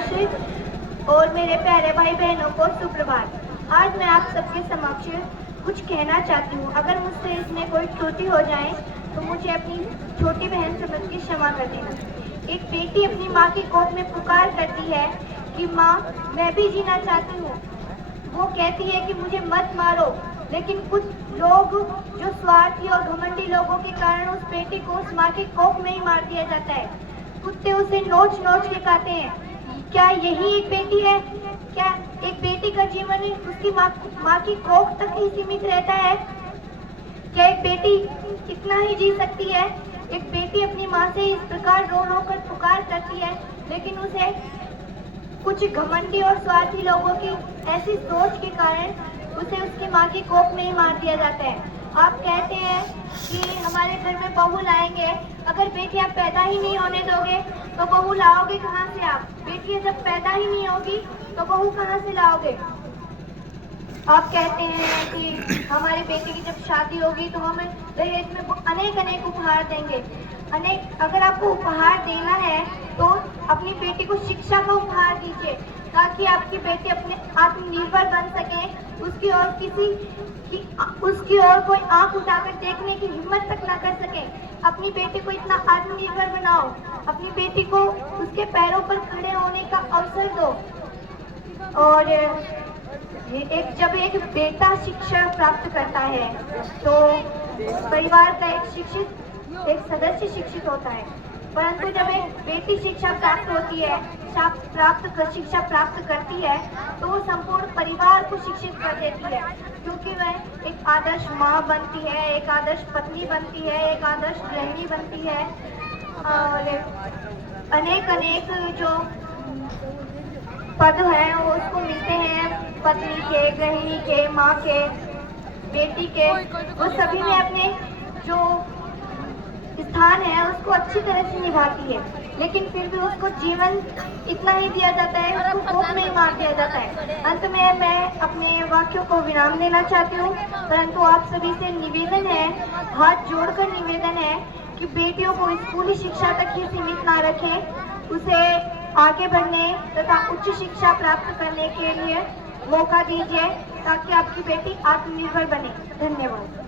नमस्ते और मेरे प्यारे भाई बहनों को सुप्रभात। आज मैं आप सबके समक्ष कुछ कहना चाहती हूँ। अगर मुझसे इसमें कोई त्रुटि हो जाए तो मुझे अपनी छोटी बहन समझ के क्षमा कर देना। एक बेटी अपनी माँ की कोख में पुकार करती है कि माँ मैं भी जीना चाहती हूँ। वो कहती है कि मुझे मत मारो, लेकिन कुछ लोग जो स्वार्थी और घमंडी लोगों के कारण उस बेटी को उस माँ की कोख में ही मार दिया जाता है। कुत्ते उसे नोच नोच के खाते हैं। क्या यही एक बेटी है? क्या एक बेटी का जीवन उसकी माँ की कोख तक ही सीमित रहता है? क्या एक बेटी इतना ही जी सकती है? एक बेटी अपनी माँ से इस प्रकार रो रो कर पुकार करती है, लेकिन उसे कुछ घमंडी और स्वार्थी लोगों की ऐसी सोच के कारण उसे उसकी माँ की कोख में ही मार दिया जाता है। आप कहते हैं कि हमारे घर में बहू लाएंगे। अगर बेटियां पैदा ही नहीं होने दोगे तो बहू लाओगे कहाँ से? आप बेटियां जब पैदा ही नहीं होगी तो बहू कहाँ से लाओगे? आप कहते हैं कि हमारी बेटी की जब शादी होगी तो हमें दहेज में अनेक अनेक उपहार देंगे। अगर आपको उपहार देना है तो अपनी बेटी को शिक्षा का उपहार दीजिए, ताकि आपकी बेटी अपने आत्मनिर्भर बन सके। उसकी ओर कोई आंख उठाकर देखने की हिम्मत तक ना कर सके। अपनी बेटी को इतना आत्मनिर्भर बनाओ, अपनी बेटी को उसके पैरों पर खड़े होने का अवसर दो। और जब एक बेटा शिक्षा प्राप्त करता है तो परिवार का एक सदस्य शिक्षित होता है, परंतु जब एक बेटी शिक्षा प्राप्त होती है, शिक्षा प्राप्त करती है, तो वो संपूर्ण परिवार को शिक्षित कर देती है, क्योंकि वह एक आदर्श माँ बनती है, एक आदर्श पत्नी बनती है, एक आदर्श गृहिणी बनती है। और अनेक जो पद है वो उसको मिलते हैं, पत्नी के, गृहिणी के, माँ के, बेटी के। वो सभी में अपने जो स्थान है उसको अच्छी तरह से निभाती है, लेकिन फिर भी उसको जीवन इतना ही दिया जाता है, उसको कोख में ही मार दिया जाता है। अंत में मैं अपने वाक्यों को विराम देना चाहती हूँ, परंतु आप सभी से निवेदन है, हाथ जोड़कर निवेदन है कि बेटियों को स्कूली शिक्षा तक ही सीमित ना रखें, उसे आगे बढ़ने तथा उच्च शिक्षा प्राप्त करने के लिए मौका दीजिए, ताकि आपकी बेटी आत्मनिर्भर बने। धन्यवाद।